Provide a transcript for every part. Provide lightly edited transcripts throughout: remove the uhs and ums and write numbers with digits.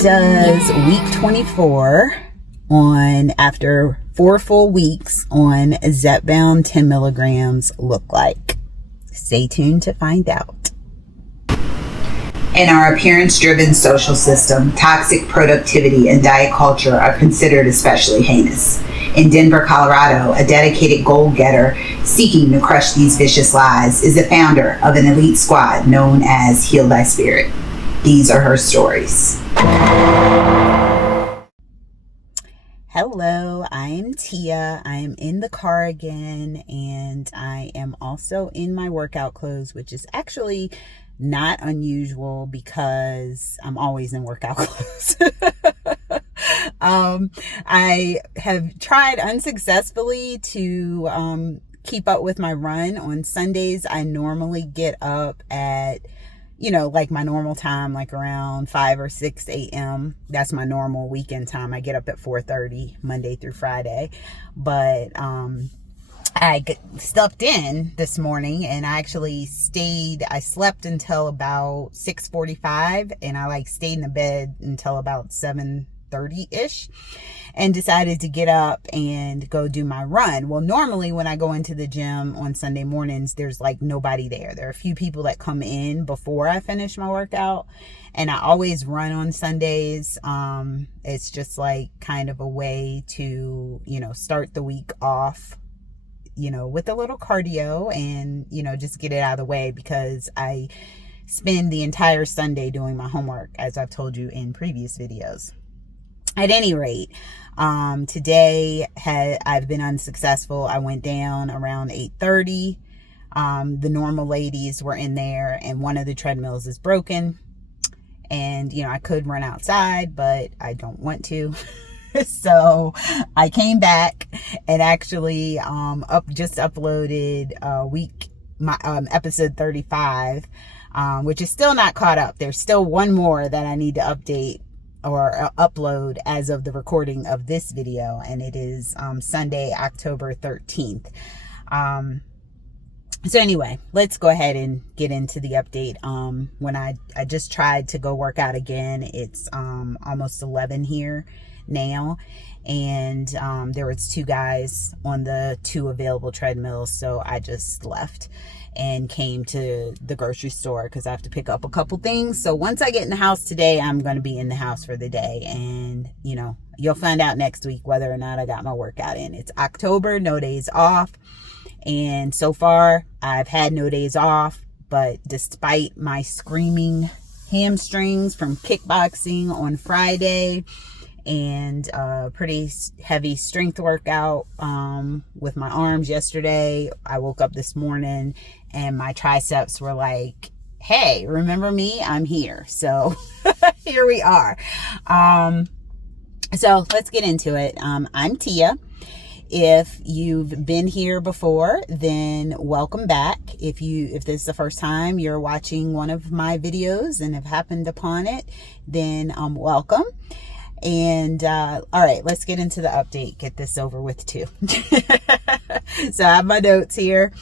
does week 24 on, after 4 full weeks on Zepbound 10 milligrams look like? Stay tuned to find out. In our appearance-driven social system, toxic productivity and diet culture are considered especially heinous. In Denver, Colorado, a dedicated goal-getter seeking to crush these vicious lies is the founder of an elite squad known as Heal Thy Spirit. These are her stories. Hello, I'm Tia. I am in the car again, and I am also in my workout clothes, which is actually not unusual because I'm always in workout clothes. I have tried unsuccessfully to keep up with my run. On Sundays, I normally get up at, like my normal time, like around 5 or 6 a.m. That's my normal weekend time. I get up at 4:30 Monday through Friday. But I slept in this morning, and I actually I slept until about 6:45, and I stayed in the bed until about 7:30-ish, and decided to get up and go do my run. Well, normally when I go into the gym on Sunday mornings, there's nobody there. There are a few people that come in before I finish my workout, and I always run on Sundays. It's just kind of a way to, start the week off, with a little cardio and, just get it out of the way, because I spend the entire Sunday doing my homework, as I've told you in previous videos. At any rate, today I've been unsuccessful. I went down around 8:30. The normal ladies were in there, and one of the treadmills is broken. And, I could run outside, but I don't want to. So I came back and actually just uploaded my episode 35, which is still not caught up. There's still one more that I need to update or upload as of the recording of this video, and it is Sunday, October 13th. So anyway, let's go ahead and get into the update. When I just tried to go work out again. It's almost 11 here now, and there was 2 guys on the 2 available treadmills, so I just left and came to the grocery store because I have to pick up a couple things. So once I get in the house today, I'm going to be in the house for the day, and you'll find out next week whether or not I got my workout in. It's October, no days off, and so far I've had no days off. But despite my screaming hamstrings from kickboxing on Friday and a pretty heavy strength workout with my arms yesterday, I woke up this morning and my triceps were like, hey, remember me? I'm here. So here we are. So let's get into it. I'm Tia. If you've been here before, then welcome back. If this is the first time you're watching one of my videos and have happened upon it, then welcome. And all right, let's get into the update. Get this over with too. So I have my notes here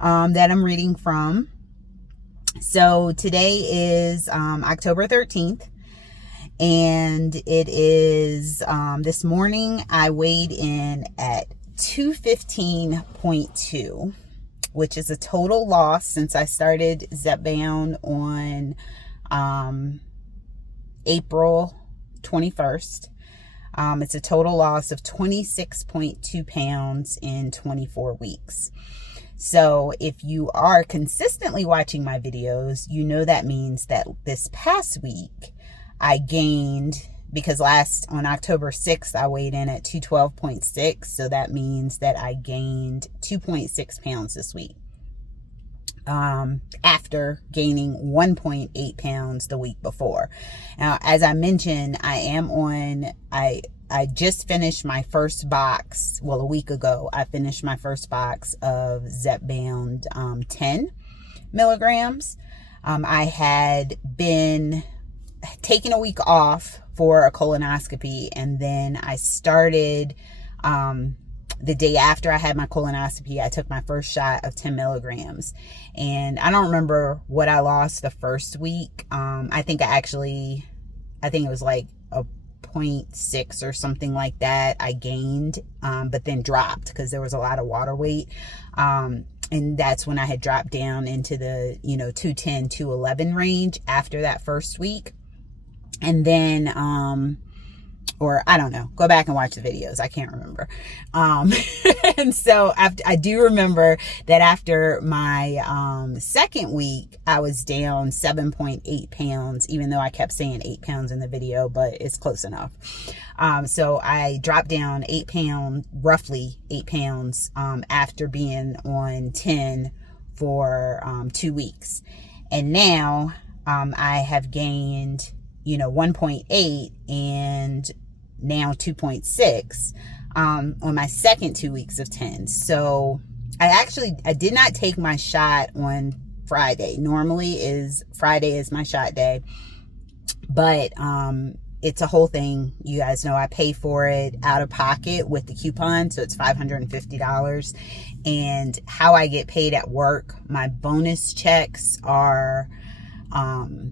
that I'm reading from. So today is October 13th, and it is this morning I weighed in at 215.2, which is a total loss since I started Zepbound on April 21st. It's a total loss of 26.2 pounds in 24 weeks. So if you are consistently watching my videos, that means that this past week I gained, because on October 6th I weighed in at 212.6, so that means that I gained 2.6 pounds this week, after gaining 1.8 pounds the week before. Now, as I mentioned, I just finished my first box. Well, a week ago, I finished my first box of Zepbound 10 milligrams. I had been taking a week off for a colonoscopy, and then I started the day after I had my colonoscopy. I took my first shot of 10 milligrams, and I don't remember what I lost the first week. I think it was like a 0.6 or something like that I gained, but then dropped because there was a lot of water weight. And that's when I had dropped down into the, 210, 211 range after that first week. And then, or I don't know, go back and watch the videos. I can't remember. And so I do remember that after my second week, I was down 7.8 pounds, even though I kept saying 8 pounds in the video, but it's close enough. So I dropped down 8 pounds, roughly 8 pounds, after being on 10 for 2 weeks. And now I have gained, 1.8 and now 2.6 on my second 2 weeks of 10. So I did not take my shot on Friday. Normally Friday is my shot day, but it's a whole thing. You guys know I pay for it out of pocket with the coupon, so it's $550. And how I get paid at work, my bonus checks are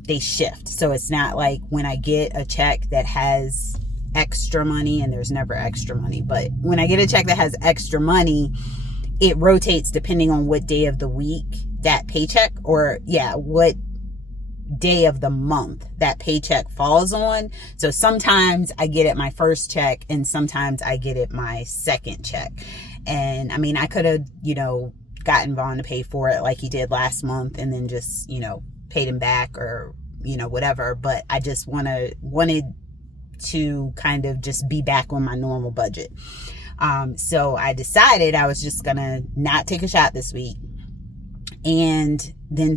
they shift. So it's not like when I get a check that has extra money, and there's never extra money, but when I get a check that has extra money, it rotates depending on what day of the week that paycheck, or what day of the month that paycheck falls on. So sometimes I get it my first check, and sometimes I get it my second check. And I mean, I could have, gotten Vaughn to pay for it like he did last month, and then just, paid him back, or, whatever. But I just wanted to kind of just be back on my normal budget. So I decided I was just gonna not take a shot this week, and then,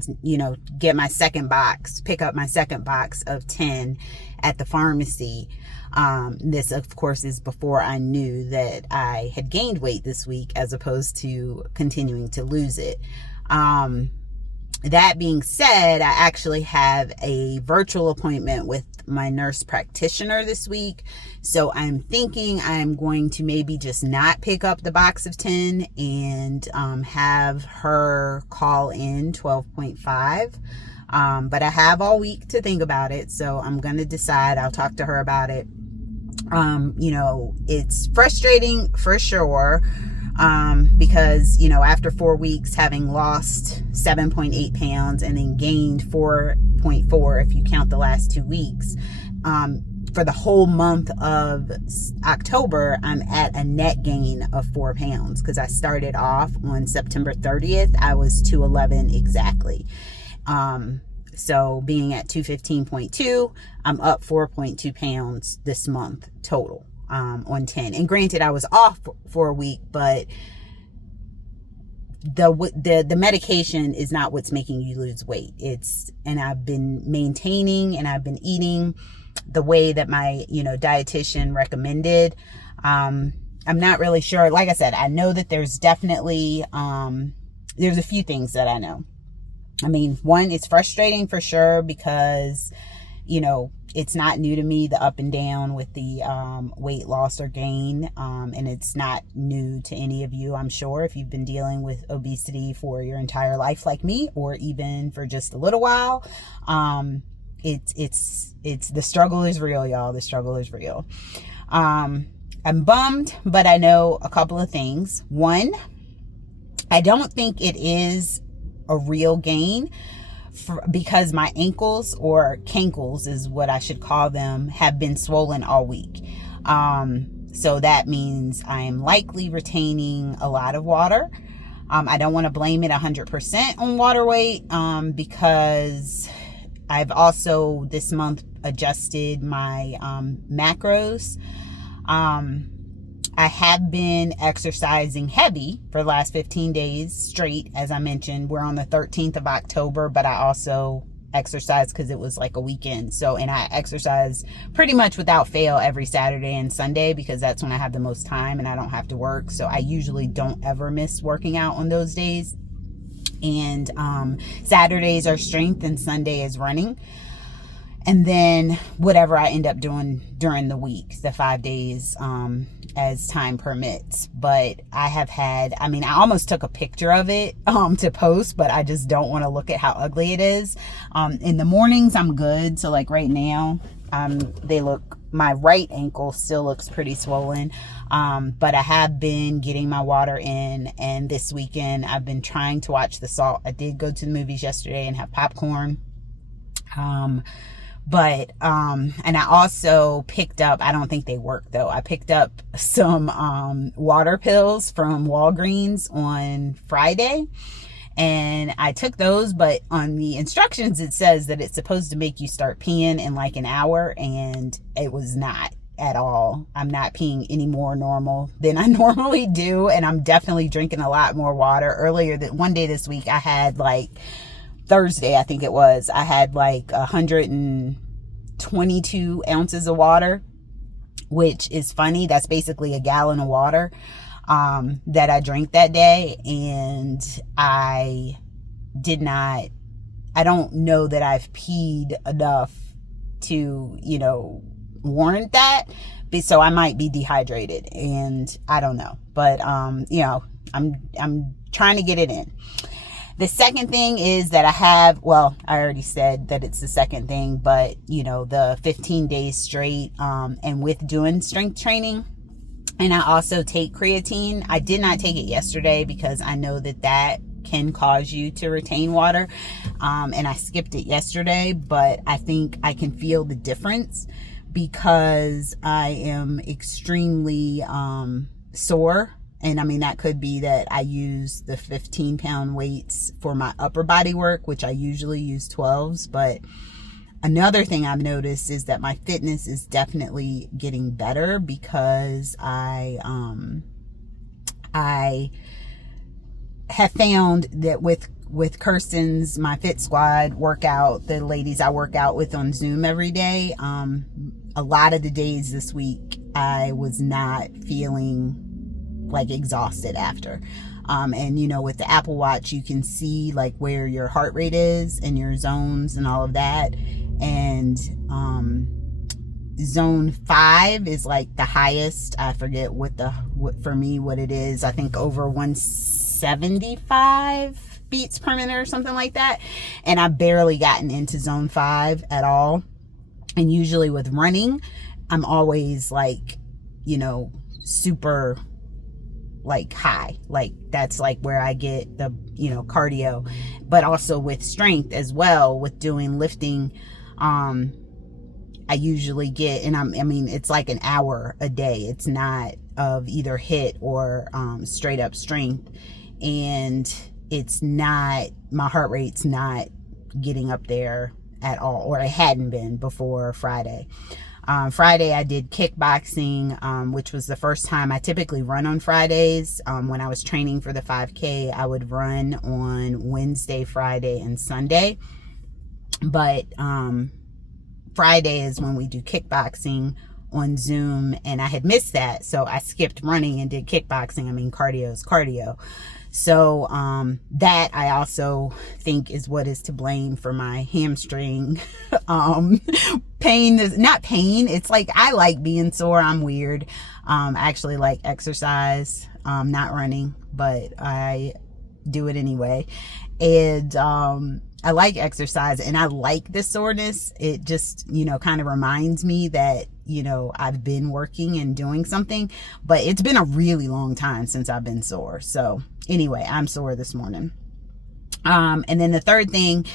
get my second box, pick up my second box of 10 at the pharmacy. This, of course, is before I knew that I had gained weight this week, as opposed to continuing to lose it. That being said, I actually have a virtual appointment with my nurse practitioner this week. So I'm thinking I'm going to maybe just not pick up the box of 10 and have her call in 12.5. But I have all week to think about it. So I'm going to decide. I'll talk to her about it. It's frustrating for sure. Because, after 4 weeks, having lost 7.8 pounds and then gained 4.4, if you count the last 2 weeks, for the whole month of October, I'm at a net gain of 4 pounds, because I started off on September 30th. I was 211 exactly. So being at 215.2, I'm up 4.2 pounds this month total. On 10. And granted, I was off for a week, but the medication is not what's making you lose weight. And I've been maintaining, and I've been eating the way that my, dietitian recommended. I'm not really sure. Like I said, I know that there's definitely, there's a few things that I know. I mean, one, it's frustrating for sure, because, it's not new to me, the up and down with the weight loss or gain. And it's not new to any of you, I'm sure, if you've been dealing with obesity for your entire life like me, or even for just a little while. It's the struggle is real, y'all. The struggle is real. I'm bummed, but I know a couple of things. One, I don't think it is a real gain, because my ankles, or cankles is what I should call them, have been swollen all week. So that means I am likely retaining a lot of water. I don't want to blame it 100% on water weight, because I've also this month adjusted my macros. I have been exercising heavy for the last 15 days straight. As I mentioned, we're on the 13th of October, but I also exercised because it was like a weekend. And I exercise pretty much without fail every Saturday and Sunday, because that's when I have the most time and I don't have to work. So I usually don't ever miss working out on those days. And Saturdays are strength and Sunday is running. And then whatever I end up doing during the week, the 5 days, as time permits. But I have had, I almost took a picture of it, to post, but I just don't want to look at how ugly it is. In the mornings, I'm good. So like right now, they look my right ankle still looks pretty swollen. But I have been getting my water in, and this weekend I've been trying to watch The Salt. I did go to the movies yesterday and have popcorn. And I also picked up, I don't think they work though, I picked up some water pills from Walgreens on Friday, and I took those, but on the instructions it says that it's supposed to make you start peeing in like an hour, and it was not at all. I'm not peeing any more normal than I normally do, and I'm definitely drinking a lot more water. Earlier that one day this week, I had like Thursday, I think it was, I had like 122 ounces of water, which is funny. That's basically a gallon of water that I drank that day. And I don't know that I've peed enough to, warrant that. So I might be dehydrated, and I don't know. But, I'm trying to get it in. The second thing is that I already said that it's the second thing, but the 15 days straight, and with doing strength training, and I also take creatine. I did not take it yesterday because I know that can cause you to retain water. And I skipped it yesterday, but I think I can feel the difference because I am extremely, sore. And I mean, that could be that I use the 15-pound weights for my upper body work, which I usually use 12s. But another thing I've noticed is that my fitness is definitely getting better because I have found that with Kirsten's, my Fit Squad workout, the ladies I work out with on Zoom every day, a lot of the days this week, I was not feeling like exhausted after. And with the Apple Watch, you can see like where your heart rate is and your zones and all of that. And zone 5 is like the highest. I forget what for me what it is. I think over 175 beats per minute or something like that. And I've barely gotten into zone 5 at all. And usually with running, I'm always like, super like high, like that's like where I get the cardio. But also with strength as well, with doing lifting, I usually get, and it's like an hour a day. It's not of either HIIT or straight up strength, and it's not, my heart rate's not getting up there at all, or it hadn't been before Friday. Friday I did kickboxing, which was the first time. I typically run on Fridays. When I was training for the 5K, I would run on Wednesday, Friday, and Sunday. But Friday is when we do kickboxing on Zoom, and I had missed that, so I skipped running and did kickboxing. Cardio is cardio. So that I also think is what is to blame for my hamstring pain. Is not pain. It's like I like being sore. I'm weird. I actually like exercise, not running, but I do it anyway. And I like exercise, and I like the soreness. It just, kind of reminds me that, I've been working and doing something, but it's been a really long time since I've been sore. So anyway, I'm sore this morning. And then the third thing,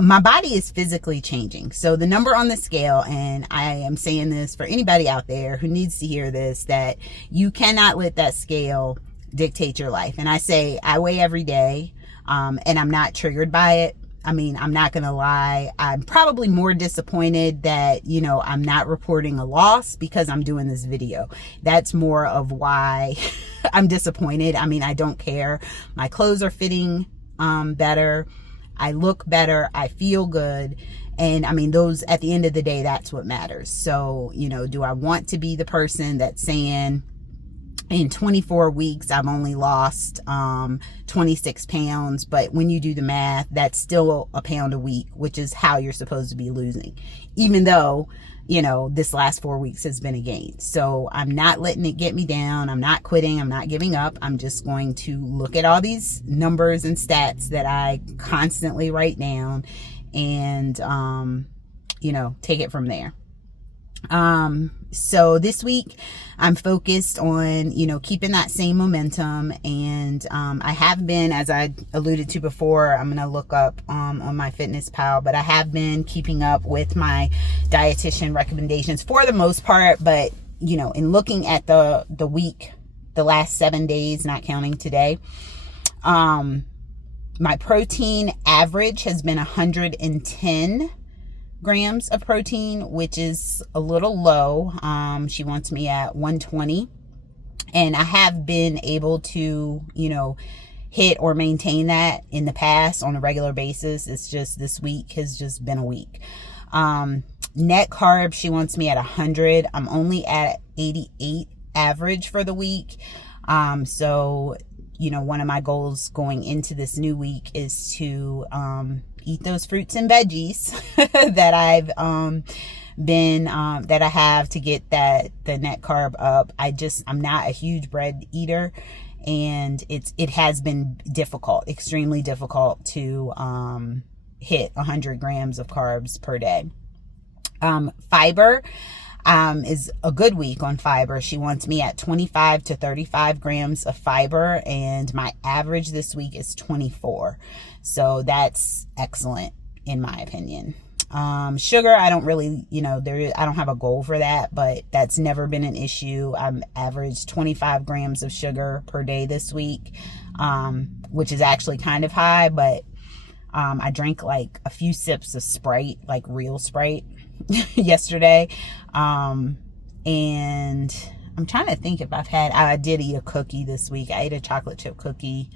my body is physically changing. So the number on the scale, and I am saying this for anybody out there who needs to hear this, that you cannot let that scale dictate your life. And I say, I weigh every day, and I'm not triggered by it. I'm not going to lie. I'm probably more disappointed that, I'm not reporting a loss because I'm doing this video. That's more of why I'm disappointed. I don't care. My clothes are fitting better. I look better. I feel good. And those, at the end of the day, that's what matters. So, do I want to be the person that's saying, in 24 weeks, I've only lost 26 pounds. But when you do the math, that's still a pound a week, which is how you're supposed to be losing. Even though, this last 4 weeks has been a gain. So I'm not letting it get me down. I'm not quitting. I'm not giving up. I'm just going to look at all these numbers and stats that I constantly write down and, take it from there. So this week I'm focused on, keeping that same momentum. And, I have been, as I alluded to before, I'm going to look up, on my Fitness Pal, but I have been keeping up with my dietitian recommendations for the most part. But, in looking at the week, the last 7 days, not counting today, my protein average has been 110 grams of protein, which is a little low. She wants me at 120, and I have been able to, hit or maintain that in the past on a regular basis. It's just this week has just been a week. Net carb, she wants me at 100. I'm only at 88 average for the week. So, one of my goals going into this new week is to, eat those fruits and veggies that I've that I have to get the net carb up. I'm not a huge bread eater, and it has been difficult, extremely difficult to hit 100 grams of carbs per day. Fiber is a good week on fiber. She wants me at 25 to 35 grams of fiber, and my average this week is 24. So that's excellent in my opinion. Sugar, I don't really, I don't have a goal for that, but that's never been an issue. I'm averaged 25 grams of sugar per day this week, which is actually kind of high, but I drank like a few sips of Sprite, like real Sprite yesterday. And I'm trying to think if I did eat a cookie this week. I ate a chocolate chip cookie,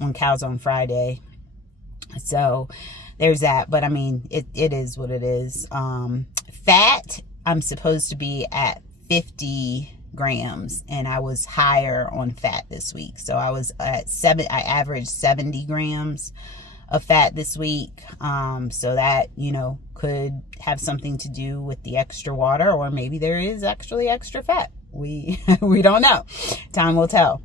on Calzone Friday. So there's that. But I mean, it is what it is. Fat, I'm supposed to be at 50 grams, and I was higher on fat this week. So I was at I averaged 70 grams of fat this week. So that, could have something to do with the extra water, or maybe there is actually extra fat. We don't know. Time will tell.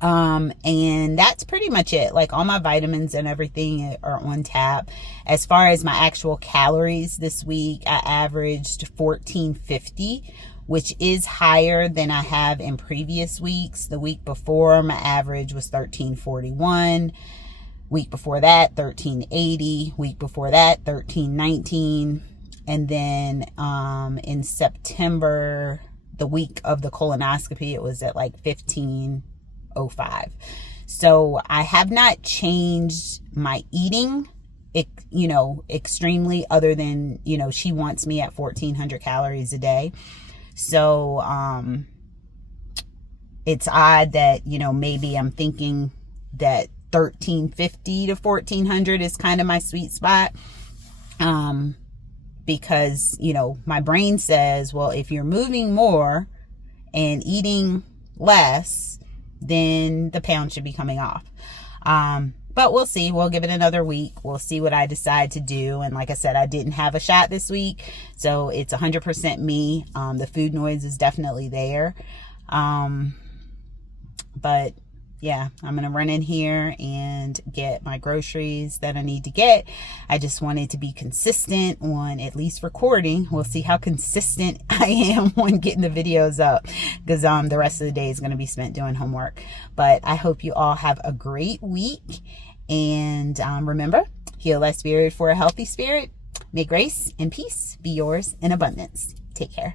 And that's pretty much it. Like all my vitamins and everything are on tap. As far as my actual calories this week, I averaged 1450, which is higher than I have in previous weeks. The week before, my average was 1341. Week before that, 1380. Week before that, 1319. And then, in September, the week of the colonoscopy, it was at like 1505. So I have not changed my eating, extremely, other than, she wants me at 1400 calories a day. So, it's odd that, maybe I'm thinking that 1350 to 1400 is kind of my sweet spot. Because, my brain says, well, if you're moving more and eating less, then the pound should be coming off. But we'll see. We'll give it another week. We'll see what I decide to do. And like I said, I didn't have a shot this week, so it's 100% me. The food noise is definitely there. But yeah, I'm going to run in here and get my groceries that I need to get. I just wanted to be consistent on at least recording. We'll see how consistent I am on getting the videos up, because the rest of the day is going to be spent doing homework. But I hope you all have a great week. And remember, heal thy spirit for a healthy spirit. May grace and peace be yours in abundance. Take care.